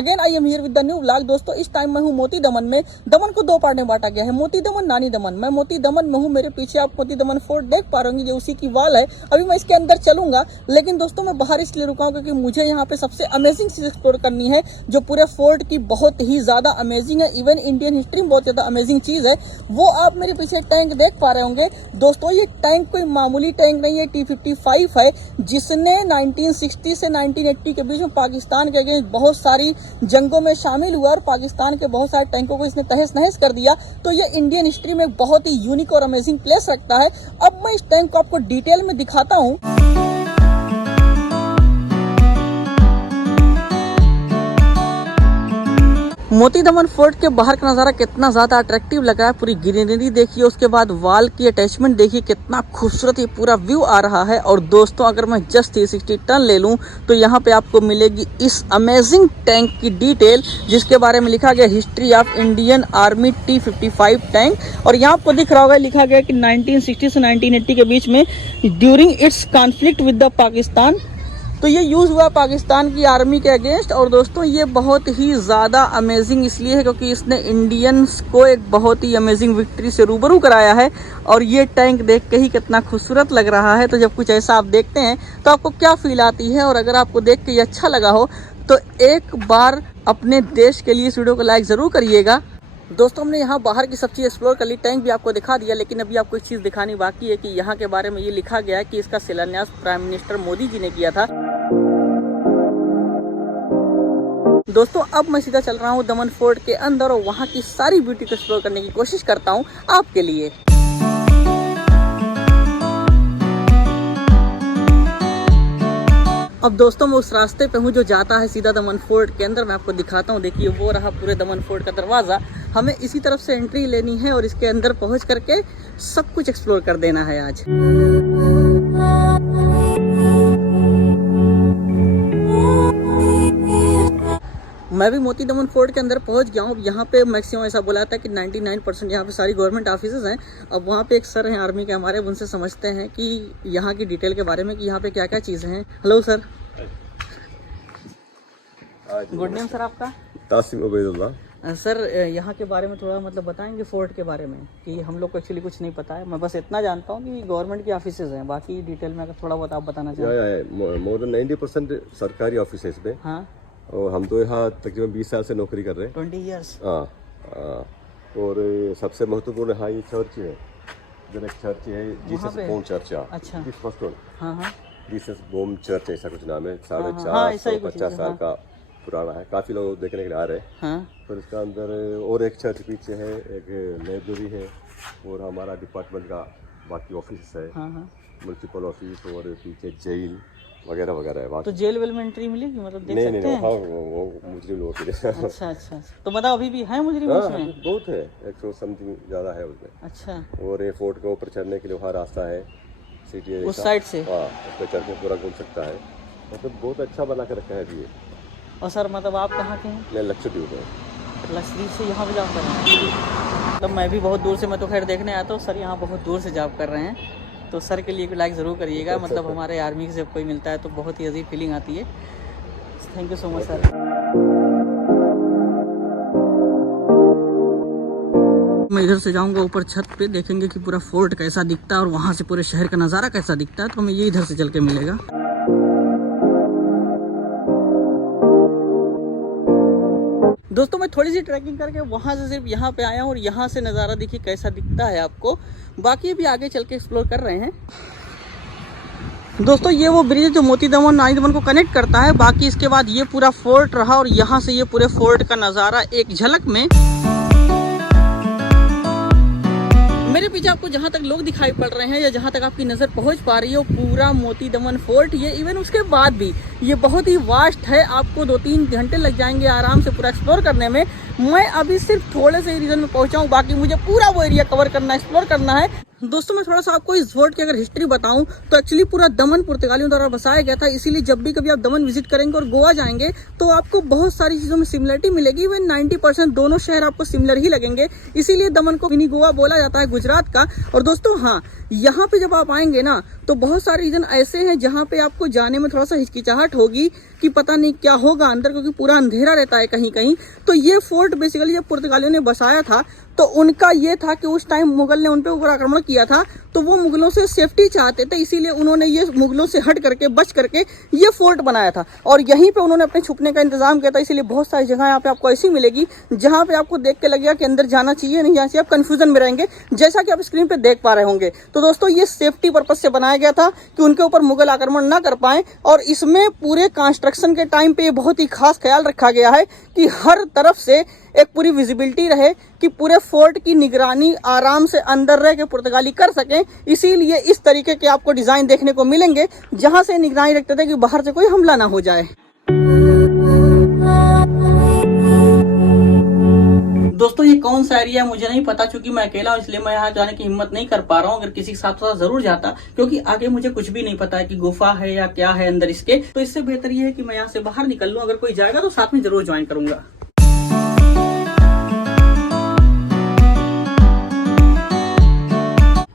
Again I am here with the new vlog. दोस्तों इस time मैं हूँ मोती दमन में। दमन को दो पार्ट में बांटा गया है, मोती दमन, नानी दमन। मैं मोती दमन में हूँ, मेरे पीछे आप मोती दमन फोर्ट देख पा रहे होंगे, जो उसी की वॉल है। अभी मैं इसके अंदर चलूंगा, लेकिन दोस्तों मैं बाहर इसलिए रुका हूँ क्योंकि मुझे यहाँ पे सबसे अमेजिंग चीज एक्सप्लोर करनी है, जो पूरे फोर्ट की बहुत ही ज्यादा अमेजिंग है। इवन इंडियन हिस्ट्री में बहुत ज्यादा अमेजिंग चीज है। वो आप मेरे पीछे टैंक देख पा रहे होंगे। दोस्तों ये टैंक कोई मामूली टैंक नहीं है, T-55 है, जिसने 1960 से 1980 के बीच में पाकिस्तान के अगेंस्ट बहुत सारी जंगों में शामिल हुआ और पाकिस्तान के बहुत सारे टैंकों को इसने तहस नहस कर दिया। तो ये इंडियन हिस्ट्री में बहुत ही यूनिक और अमेजिंग प्लेस रखता है। अब मैं इस टैंक को आपको डिटेल में दिखाता हूँ। मोती दमन फोर्ट के बाहर का नज़ारा कितना ज़्यादा अट्रैक्टिव लग रहा है। पूरी ग्रीनरी देखिए, उसके बाद वॉल की अटैचमेंट देखिए, कितना खूबसूरत ये पूरा व्यू आ रहा है। और दोस्तों अगर मैं जस्ट 360 टर्न ले लूं तो यहाँ पे आपको मिलेगी इस अमेजिंग टैंक की डिटेल, जिसके बारे में लिखा गया history of Indian army T-55 tank. और यहाँ आपको दिख रहा होगा, लिखा गया कि 1960 से 1980 के बीच में during its conflict with the Pakistan, तो ये यूज़ हुआ पाकिस्तान की आर्मी के अगेंस्ट। और दोस्तों ये बहुत ही ज़्यादा अमेजिंग इसलिए है क्योंकि इसने इंडियंस को एक बहुत ही अमेजिंग विक्ट्री से रूबरू कराया है। और ये टैंक देख के ही कितना खूबसूरत लग रहा है। तो जब कुछ ऐसा आप देखते हैं तो आपको क्या फील आती है, और अगर आपको देख के ये अच्छा लगा हो तो एक बार अपने देश के लिए इस वीडियो को लाइक ज़रूर करिएगा। दोस्तों हमने यहाँ बाहर की सब चीज़ एक्सप्लोर कर ली, टैंक भी आपको दिखा दिया, लेकिन अभी आपको एक चीज़ दिखानी बाकी है कि यहाँ के बारे में ये लिखा गया है कि इसका शिलान्यास प्राइम मिनिस्टर मोदी जी ने किया था। दोस्तों अब मैं सीधा चल रहा हूँ दमन फोर्ट के अंदर और वहाँ की सारी ब्यूटी को एक्सप्लोर करने की कोशिश करता हूँ आपके लिए। अब दोस्तों मैं उस रास्ते पे हूँ जो जाता है सीधा दमन फोर्ट के अंदर। मैं आपको दिखाता हूँ, देखिए वो रहा पूरे दमन फोर्ट का दरवाज़ा। हमें इसी तरफ से एंट्री लेनी है और इसके अंदर पहुँच करके सब कुछ एक्सप्लोर कर देना है आज। मैं भी मोती दमन फोर्ट के अंदर पहुंच गया हूँ। यहाँ पे मैक्सिमम ऐसा बोला था कि 99% यहाँ पे सारी गवर्नमेंट ऑफिसेज हैं। अब वहाँ पे एक सर हैं आर्मी के हमारे, उनसे समझते हैं कि यहाँ की डिटेल के बारे में कि यहाँ पे क्या क्या चीज़ें हैं। Hello sir. Good name sir आपका? तासिम उबैदुल्लाह। सर यहाँ के बारे में थोड़ा मतलब बताएंगे फोर्ट के बारे में, कि हम लोग को एक्चुअली कुछ नहीं पता है। मैं बस इतना जानता हूँ कि गवर्नमेंट की ऑफिसेज हैं, बाकी डिटेल में अगर थोड़ा बहुत आप बताना चाहें। मोर देन 90% सरकारी ऑफिसेज में। हाँ, और हम तो यहाँ तकरीबन 20 साल से नौकरी कर रहे हैं। 20 ईयर्स। हाँ, और सबसे महत्वपूर्ण यहाँ ये चर्च है, एक चर्च है जीसस बोम चर्च। अच्छा, हाँ, जीसस बोम चर्च ऐसा कुछ नाम है। 450 साल का पुराना है, काफ़ी लोग देखने के लिए आ रहे हैं। फिर इसका अंदर और एक चर्च पीछे है, एक लाइब्रेरी है, और हमारा डिपार्टमेंट का बाकी ऑफिस है, म्यूनसिपल ऑफिस, और पीछे जेल वगैरह वगैरह है। तो जेल वेल में एंट्री मिलेगी मतलब देख सकते हैं? हाँ, वो मुजरिम लोगों के लिए। अच्छा, तो मतलब अभी भी है मुजरिम उसमें? बहुत है, 100 समथिंग ज़्यादा है उसमें। अच्छा, और ये फोर्ट के ऊपर चढ़ने के लिए वहाँ रास्ता है, सीटी उस साइड से। हाँ, उस पर चढ़ के पूरा घूम सकता है। मतलब बहुत अच्छा बना के रखा है अभी ये। और सर मतलब आप कहाँ के हैं? मैं लक्षद्वीप में। लक्षद्वीप से यहाँ पे जॉब कर रहे हैं? मतलब मैं भी बहुत दूर से, मैं तो खैर देखने आता हूँ, सर यहाँ बहुत दूर से जॉब कर रहे हैं। तो सर के लिए भी लाइक ज़रूर करिएगा। मतलब हमारे आर्मी से जब कोई मिलता है तो बहुत ही अजीब फीलिंग आती है। Thank you so much sir. मैं इधर से जाऊंगा ऊपर छत पे, देखेंगे कि पूरा फोर्ट कैसा दिखता है और वहाँ से पूरे शहर का नज़ारा कैसा दिखता है। तो हमें ये इधर से चल के मिलेगा। दोस्तों मैं थोड़ी सी ट्रैकिंग करके वहाँ से सिर्फ यहाँ पे आया हूँ और यहाँ से नज़ारा देखिए कैसा दिखता है आपको। बाकी भी आगे चल के एक्सप्लोर कर रहे हैं। दोस्तों ये वो ब्रिज है जो मोती दमन नानी दमन को कनेक्ट करता है। बाकी इसके बाद ये पूरा फोर्ट रहा और यहाँ से ये पूरे फोर्ट का नज़ारा एक झलक में। मेरे पीछे आपको जहाँ तक लोग दिखाई पड़ रहे हैं या जहाँ तक आपकी नज़र पहुँच पा रही है वो पूरा मोती दमन फोर्ट ये। इवन उसके बाद भी ये बहुत ही वास्ट है, आपको 2-3 घंटे लग जाएंगे आराम से पूरा एक्सप्लोर करने में। मैं अभी सिर्फ थोड़े से रीजन में पहुँचा हूँ, बाकी मुझे पूरा वो एरिया कवर करना, एक्सप्लोर करना है। दोस्तों मैं थोड़ा सा आपको इस फोर्ट की अगर हिस्ट्री बताऊं तो एक्चुअली पूरा दमन पुर्तगालियों द्वारा बसाया गया था, इसीलिए जब भी कभी आप दमन विजिट करेंगे और गोवा जाएंगे तो आपको बहुत सारी चीजों में सिमिलरिटी मिलेगी। इवन 90% दोनों शहर आपको सिमिलर ही लगेंगे, इसीलिए दमन को मिनी गोवा बोला जाता है गुजरात का। और दोस्तों हाँ, यहाँ पे जब आप आएंगे ना तो बहुत सारे रीजन ऐसे हैं जहाँ पे आपको जाने में थोड़ा सा हिचकिचाहट होगी कि पता नहीं क्या होगा अंदर, क्योंकि पूरा अंधेरा रहता है कहीं कहीं। तो ये फोर्ट बेसिकली जब पुर्तगालियों ने बसाया था तो उनका ये था कि उस टाइम मुगल ने उन पे ऊपर आक्रमण किया था, तो वो मुगलों से सेफ्टी चाहते थे, इसीलिए उन्होंने ये मुगलों से हट करके बच करके ये फोर्ट बनाया था और यहीं पे उन्होंने अपने छुपने का इंतजाम किया था। इसीलिए बहुत सारी जगह यहाँ पे आपको ऐसी मिलेगी जहाँ पे आपको देख के लगेगा कि अंदर जाना चाहिए नहीं जाना चाहिए, आप कंफ्यूजन में रहेंगे, जैसा कि आप स्क्रीन पे देख पा रहे होंगे। तो दोस्तों ये सेफ्टी पर्पज से बनाया गया था कि उनके ऊपर मुगल आक्रमण ना कर पाए, और इसमें पूरे कंस्ट्रक्शन के टाइम पे बहुत ही खास ख्याल रखा गया है कि हर तरफ से एक पूरी विजिबिलिटी रहे कि पूरे फोर्ट की निगरानी आराम से अंदर रह के पुर्तगाली कर सकें। इसीलिए इस तरीके के आपको डिजाइन देखने को मिलेंगे जहां से निगरानी रखते थे कि बाहर से कोई हमला ना हो जाए। दोस्तों ये कौन सा एरिया है मुझे नहीं पता, क्योंकि मैं अकेला हूँ इसलिए मैं यहाँ जाने की हिम्मत नहीं कर पा रहा हूँ। अगर किसी के साथ होता जरूर जाता, क्योंकि आगे मुझे कुछ भी नहीं पता है कि गुफा है या क्या है अंदर इसके। तो इससे बेहतर ये है कि मैं यहाँ से बाहर निकल लूँ। अगर कोई जाएगा तो साथ में जरूर ज्वाइन करूंगा।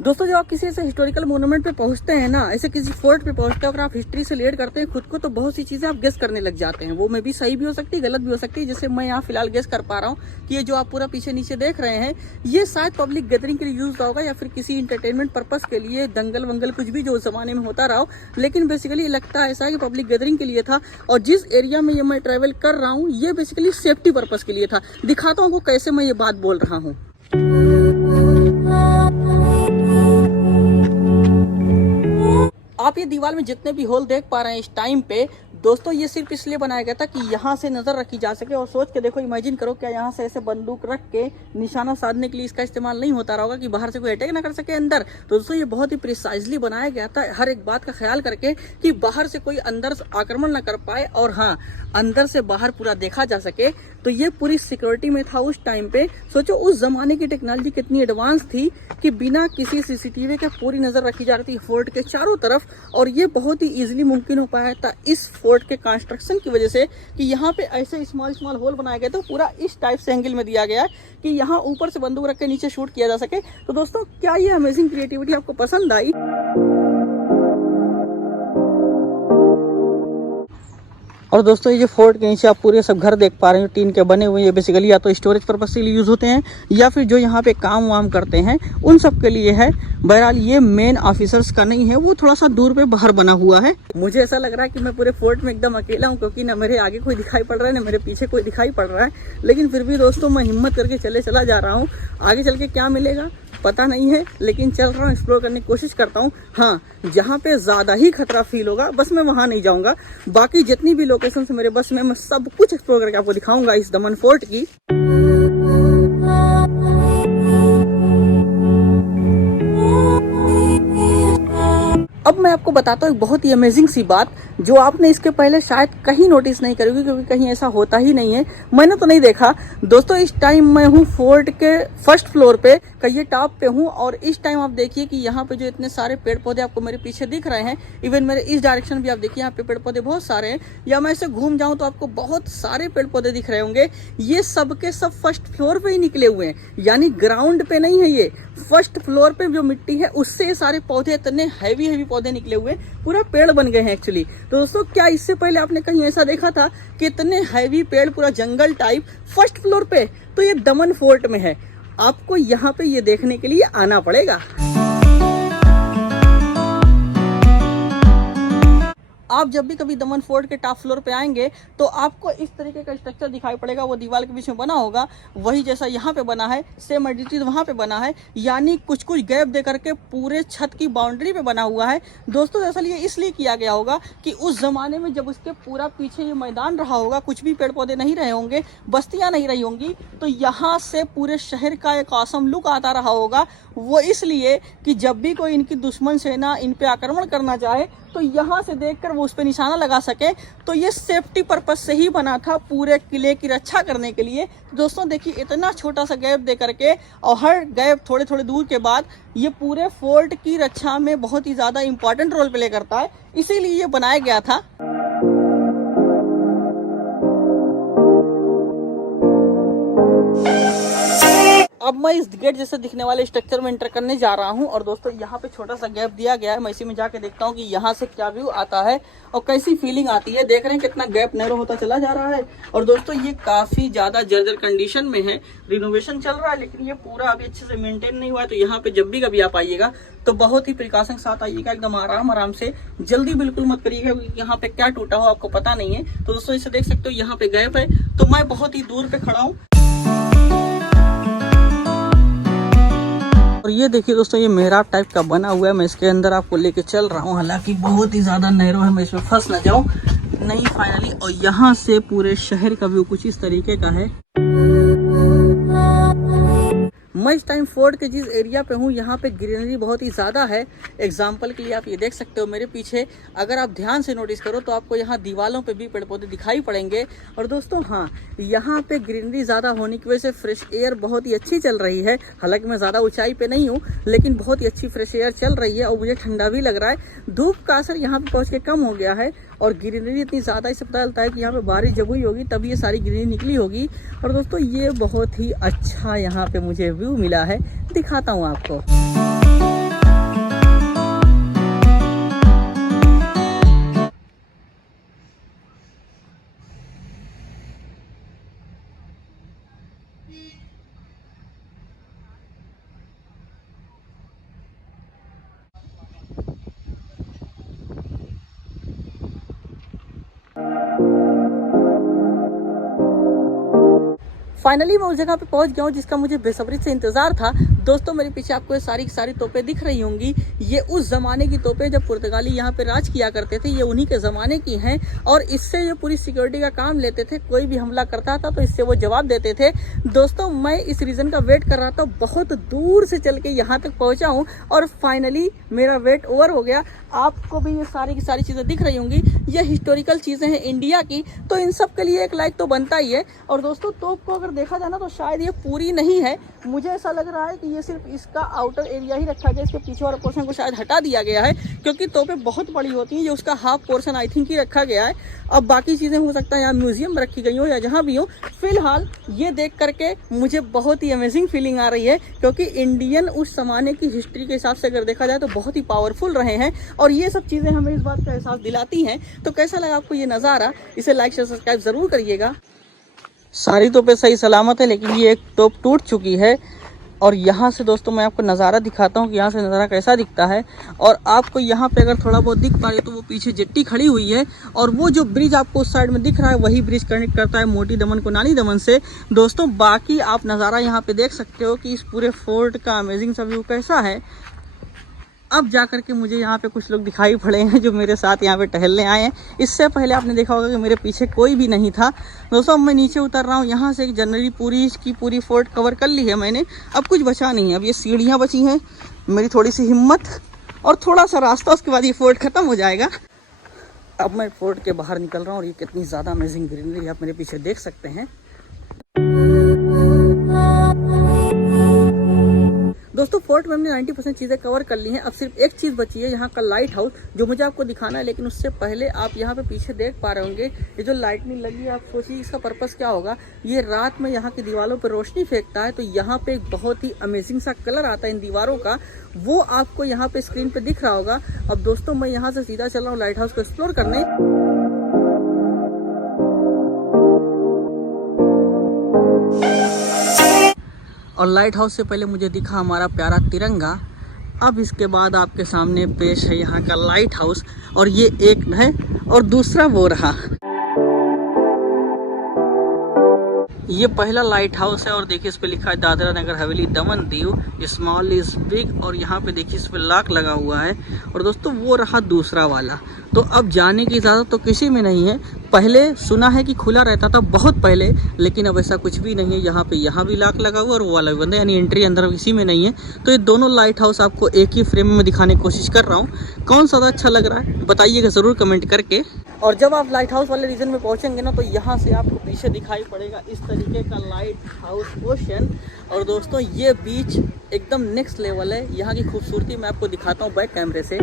दोस्तों जब आप किसी ऐसे हिस्टोरिकल मोन्यूमेंट पे पहुंचते हैं ना, ऐसे किसी फोर्ट पे पहुंचते हैं, अगर आप हिस्ट्री से रिलेट करते हैं खुद को, तो बहुत सी चीजें आप गेस करने लग जाते हैं। वो में भी सही भी हो सकती है, गलत भी हो सकती है। जैसे मैं यहाँ फिलहाल गेस कर पा रहा हूँ कि ये जो आप पूरा पीछे नीचे देख रहे हैं ये शायद पब्लिक गैदरिंग के लिए यूज होगा या फिर किसी इंटरटेनमेंट पर्पज के लिए, दंगल वंगल कुछ भी जो उस जमाने में होता रहा हो। लेकिन बेसिकली लगता है ऐसा है कि पब्लिक गैदरिंग के लिए था। और जिस एरिया में ये मैं ट्रेवल कर रहा हूँ ये बेसिकली सेफ्टी पर्पज के लिए था। दिखाता हूँ कैसे मैं ये बात बोल रहा हूँ। आप ये दीवार में जितने भी होल देख पा रहे हैं इस टाइम पे, दोस्तों ये सिर्फ इसलिए बनाया गया था कि यहाँ से नजर रखी जा सके। और सोच के देखो, इमेजिन करो क्या यहाँ से ऐसे बंदूक रख के निशाना साधने के लिए इसका इस्तेमाल नहीं होता रहा होगा कि बाहर से कोई अटैक ना कर सके अंदर। तो दोस्तों ये बहुत ही प्रिसाइजली बनाया गया था, हर एक बात का ख्याल करके कि बाहर से कोई अंदर आक्रमण ना कर पाए और हाँ अंदर से बाहर पूरा देखा जा सके। तो ये पूरी सिक्योरिटी में था उस टाइम पे। सोचो उस जमाने की टेक्नोलॉजी कितनी एडवांस थी कि बिना किसी सीसीटीवी के पूरी नजर रखी जा रही थी फोर्ट के चारों तरफ। और ये बहुत ही इजीली मुमकिन हो पाया था इस फोर्ट के कंस्ट्रक्शन की वजह से कि यहाँ पे ऐसे स्मॉल स्मॉल होल बनाए गए, तो पूरा इस टाइप से एंगल में दिया गया है कि यहाँ ऊपर से बंदूक रख के नीचे शूट किया जा सके। तो दोस्तों क्या ये अमेजिंग क्रिएटिविटी आपको पसंद आई? और दोस्तों ये जो फोर्ट के नीचे आप पूरे सब घर देख पा रहे हैं टीन के बने हुए, ये बेसिकली या तो स्टोरेज पर्पज के लिए यूज होते हैं या फिर जो यहाँ पे काम वाम करते हैं उन सब के लिए है। बहरहाल ये मेन ऑफिसर्स का नहीं है, वो थोड़ा सा दूर पे बाहर बना हुआ है। मुझे ऐसा लग रहा है कि मैं पूरे फोर्ट में एकदम अकेला हूँ, क्योंकि ना मेरे आगे कोई दिखाई पड़ रहा है ना मेरे पीछे कोई दिखाई पड़ रहा है। लेकिन फिर भी दोस्तों मैं हिम्मत करके चला जा रहा हूँ। आगे चल के क्या मिलेगा पता नहीं है, लेकिन चल रहा हूँ, एक्सप्लोर करने की कोशिश करता हूँ। हाँ, जहाँ पे ज्यादा ही खतरा फील होगा बस मैं वहां नहीं जाऊंगा। बाकी जितनी भी लोकेशन है मेरे बस में, मैं सब कुछ एक्सप्लोर करके आपको दिखाऊंगा इस दमन फोर्ट की। अब मैं आपको बताता हूँ एक बहुत ही अमेजिंग सी बात जो आपने इसके पहले शायद कहीं नोटिस नहीं करी होगी, क्योंकि कहीं ऐसा होता ही नहीं है। मैंने तो नहीं देखा। दोस्तों इस टाइम मैं हूँ फोर्ट के फर्स्ट फ्लोर पे, कहिए टॉप पे हूँ। और इस टाइम आप देखिए कि यहाँ पे जो इतने सारे पेड़ पौधे आपको मेरे पीछे दिख रहे हैं, इवन मेरे इस डायरेक्शन भी आप देखिए यहाँ पे पेड़ पौधे बहुत सारे हैं। या मैं ऐसे घूम जाऊँ तो आपको बहुत सारे पेड़ पौधे दिख रहे होंगे। ये सब के सब फर्स्ट फ्लोर पे ही निकले हुए हैं, यानी ग्राउंड पे नहीं है। ये फर्स्ट फ्लोर पे जो मिट्टी है उससे ये सारे पौधे, इतने हैवी पौधे निकले हुए, पूरा पेड़ बन गए हैं एक्चुअली। तो दोस्तों क्या इससे पहले आपने कहीं ऐसा देखा था कि इतने हैवी पेड़, पूरा जंगल टाइप फर्स्ट फ्लोर पे? तो ये दमन फोर्ट में है। आपको यहाँ पे ये देखने के लिए आना पड़ेगा। आप जब भी कभी दमन फोर्ट के टॉप फ्लोर पे आएंगे तो आपको इस तरीके का स्ट्रक्चर दिखाई पड़ेगा। वो दीवार के बीच में बना होगा, वही जैसा यहाँ पे बना है सेम एडिटिव वहाँ पे बना है, यानी कुछ कुछ गैप दे करके पूरे छत की बाउंड्री पे बना हुआ है। दोस्तों दरअसल ये इसलिए किया गया होगा कि उस जमाने में जब उसके पूरा पीछे ये मैदान रहा होगा, कुछ भी पेड़ पौधे नहीं रहे होंगे, बस्तियां नहीं रही होंगी, तो यहाँ से पूरे शहर का एक आसम लुक आता रहा होगा। वो इसलिए कि जब भी कोई इनकी दुश्मन सेना इन पे आक्रमण करना चाहे तो तो यहाँ से देखकर वो उस पर निशाना लगा सके। तो ये सेफ्टी पर्पज से ही बना था, पूरे किले की रक्षा करने के लिए। तो दोस्तों देखिए, इतना छोटा सा गैप दे करके और हर गैप थोड़े थोड़े दूर के बाद ये पूरे फोर्ट की रक्षा में बहुत ही ज़्यादा इंपॉर्टेंट रोल प्ले करता है, इसीलिए ये बनाया गया था। अब मैं इस गेट जैसे दिखने वाले स्ट्रक्चर में एंटर करने जा रहा हूं और दोस्तों यहाँ पे छोटा सा गैप दिया गया है। मैं इसी में जाके देखता हूँ कि यहाँ से क्या व्यू आता है और कैसी फीलिंग आती है। देख रहे हैं कितना गैप नैरो होता चला जा रहा है। और दोस्तों ये काफी ज्यादा जर्जर कंडीशन में है, रिनोवेशन चल रहा है, लेकिन ये पूरा अभी अच्छे से मेंटेन नहीं हुआ है। तो यहाँ पे जब भी कभी आप आइएगा तो बहुत ही प्रिकॉशन के साथ आइएगा, एकदम आराम से, जल्दी बिल्कुल मत करिएगा, क्योंकि यहाँ पे क्या टूटा हो आपको पता नहीं है। तो दोस्तों इसे देख सकते हो, यहाँ पे गैप है, तो मैं बहुत ही दूर पे खड़ा हूँ। और ये देखिए दोस्तों, ये मेहराब टाइप का बना हुआ है। मैं इसके अंदर आपको लेके चल रहा हूँ, हालांकि बहुत ही ज्यादा नैरो है, मैं इसमें फंस ना जाऊं। नहीं, फाइनली। और यहाँ से पूरे शहर का व्यू कुछ इस तरीके का है। मैं इस टाइम फोर्ट के जिस एरिया पे हूँ, यहाँ पे ग्रीनरी बहुत ही ज़्यादा है। एग्जाम्पल के लिए आप ये देख सकते हो मेरे पीछे, अगर आप ध्यान से नोटिस करो तो आपको यहाँ दीवारों पे भी पेड़ पौधे दिखाई पड़ेंगे। और दोस्तों हाँ, यहाँ पे ग्रीनरी ज़्यादा होने की वजह से फ्रेश एयर बहुत ही अच्छी चल रही है। हालांकि मैं ज़्यादा ऊंचाई पे नहीं हूँ, लेकिन बहुत ही अच्छी फ्रेश एयर चल रही है और मुझे ठंडा भी लग रहा है। धूप का असर यहाँ पे पहुँच के कम हो गया है और ग्रीनरी इतनी ज़्यादा, इससे पता चलता है कि यहाँ पे बारिश जब हुई होगी तभी ये सारी ग्रीनरी निकली होगी। और दोस्तों ये बहुत ही अच्छा यहाँ पे मुझे व्यू मिला है, दिखाता हूँ आपको। फाइनली मैं उस जगह पे पहुंच गया हूँ जिसका मुझे बेसब्री से इंतजार था। दोस्तों मेरे पीछे आपको ये सारी की सारी तोपें दिख रही होंगी। ये उस जमाने की तोपें जब पुर्तगाली यहाँ पे राज किया करते थे, ये उन्हीं के ज़माने की हैं और इससे ये पूरी सिक्योरिटी का काम लेते थे। कोई भी हमला करता था तो इससे वो जवाब देते थे। दोस्तों मैं इस रीज़न का वेट कर रहा था, बहुत दूर से चल के यहाँ तक पहुँचा हूँ और फाइनली मेरा वेट ओवर हो गया। आपको भी ये सारी की सारी चीज़ें दिख रही होंगी। ये हिस्टोरिकल चीज़ें हैं इंडिया की, तो इन सब के लिए एक लाइक तो बनता ही है। और दोस्तों तोप को अगर देखा जाए ना तो शायद ये पूरी नहीं है, मुझे ऐसा लग रहा है कि ये सिर्फ इसका आउटर एरिया ही रखा गया, इसके पीछे वाला पोर्शन को शायद हटा दिया गया है, क्योंकि तोपें बहुत बड़ी होती हैं। ये उसका half portion I think he रखा गया है। अब बाकी चीज़ें हो सकता है यहाँ म्यूजियम में रखी गई हो या जहाँ भी हो। फिलहाल ये देख करके मुझे बहुत ही अमेजिंग फीलिंग आ रही है, क्योंकि इंडियन उस जमाने की हिस्ट्री के हिसाब से अगर देखा जाए तो बहुत ही पावरफुल रहे हैं और ये सब चीज़ें हमें इस बात का एहसास दिलाती हैं। तो कैसा लगा आपको ये नज़ारा? इसे लाइक शेयर सब्सक्राइब ज़रूर करिएगा। सारी तोपें सही सलामत है, लेकिन ये एक तोप टूट चुकी है। और यहाँ से दोस्तों मैं आपको नज़ारा दिखाता हूँ कि यहाँ से नज़ारा कैसा दिखता है। और आपको यहाँ पे अगर थोड़ा बहुत दिख पा रही है तो वो पीछे जेट्टी खड़ी हुई है और वो जो ब्रिज आपको उस साइड में दिख रहा है वही ब्रिज कनेक्ट करता है मोटी दमन को नानी दमन से। दोस्तों बाकी आप नज़ारा यहाँ पे देख सकते हो कि इस पूरे फोर्ट का अमेजिंग सा व्यू कैसा है। अब जा कर के मुझे यहाँ पे कुछ लोग दिखाई पड़े हैं जो मेरे साथ यहाँ पे टहलने आए हैं। इससे पहले आपने देखा होगा कि मेरे पीछे कोई भी नहीं था। दोस्तों अब मैं नीचे उतर रहा हूँ। यहाँ से एक जनरली पूरी फोर्ट कवर कर ली है मैंने, अब कुछ बचा नहीं है। अब ये सीढ़ियाँ बची हैं, मेरी थोड़ी सी हिम्मत और थोड़ा सा रास्ता, उसके बाद ये फोर्ट ख़त्म हो जाएगा। अब मैं फोर्ट के बाहर निकल रहा हूँ और ये कितनी ज़्यादा अमेजिंग ग्रीनरी आप मेरे पीछे देख सकते हैं। दोस्तों फोर्ट में हमने 90% चीज़ें कवर कर ली हैं। अब सिर्फ एक चीज़ बची है, यहाँ का लाइट हाउस, जो मुझे आपको दिखाना है। लेकिन उससे पहले आप यहाँ पे पीछे देख पा रहे होंगे ये जो लाइटनिंग लगी है, आप सोचिए इसका पर्पस क्या होगा। ये रात में यहाँ की दीवारों पर रोशनी फेंकता है, तो यहाँ पे एक बहुत ही अमेजिंग सा कलर आता है इन दीवारों का, वो आपको यहाँ पे स्क्रीन पे दिख रहा होगा। अब दोस्तों मैं यहाँ से सीधा चल रहा हूँ लाइट हाउस को एक्सप्लोर करने। और लाइट हाउस से पहले मुझे दिखा हमारा प्यारा तिरंगा। अब इसके बाद आपके सामने पेश है यहाँ का लाइट हाउस, और ये एक है और दूसरा वो रहा। ये पहला लाइट हाउस है और देखिए इस पे लिखा है Dadra Nagar Haveli Daman Diu, small is big, और यहाँ पे देखिए इस पे लॉक लगा हुआ है। और दोस्तों वो रहा दूसरा वाला। तो अब जाने की इजाज़त तो किसी में नहीं है। पहले सुना है कि खुला रहता था बहुत पहले, लेकिन अब ऐसा कुछ भी नहीं है। यहाँ भी लॉक लगा हुआ और वो वाला भी बंद है, यानी एंट्री अंदर किसी में नहीं है। तो ये दोनों लाइट हाउस आपको एक ही फ्रेम में दिखाने की कोशिश कर रहा हूँ। कौन सा अच्छा लग रहा है बताइएगा ज़रूर कमेंट करके। और जब आप लाइट हाउस वाले रीजन में पहुंचेंगे ना, तो यहाँ से आपको पीछे दिखाई पड़ेगा इस तरीके का लाइट हाउस ओशन। और दोस्तों ये बीच एकदम नेक्स्ट लेवल है। यहाँ की खूबसूरती मैं आपको दिखाता हूँ बैक कैमरे से।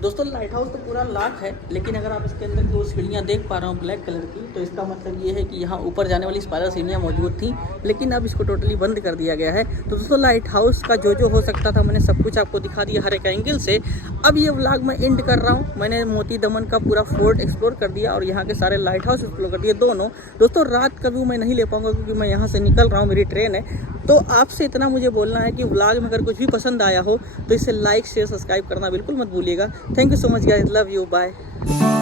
दोस्तों लाइट हाउस तो पूरा लॉक है, लेकिन अगर आप इसके अंदर की वो सीढ़ियाँ देख पा रहे हो ब्लैक कलर की, तो इसका मतलब ये है कि यहाँ ऊपर जाने वाली स्पाइरल सीढ़ियाँ मौजूद थी, लेकिन अब इसको टोटली बंद कर दिया गया है। तो दोस्तों लाइट हाउस का जो हो सकता था मैंने सब कुछ आपको दिखा दिया हर एक एंगल से। अब ये व्लॉग मैं एंड कर रहा हूँ। मैंने मोती दमन का पूरा फोर्ट एक्सप्लोर कर दिया और यहाँ के सारे लाइट हाउस एक्सप्लोर कर दिए दोनों। दोस्तों रात का व्यू मैं नहीं ले पाऊँगा क्योंकि मैं यहाँ से निकल रहा हूँ, मेरी ट्रेन है। तो आपसे इतना मुझे बोलना है कि व्लॉग में अगर कुछ भी पसंद आया हो तो इसे लाइक शेयर सब्सक्राइब करना बिल्कुल मत भूलिएगा। Thank you so much guys, love you, bye.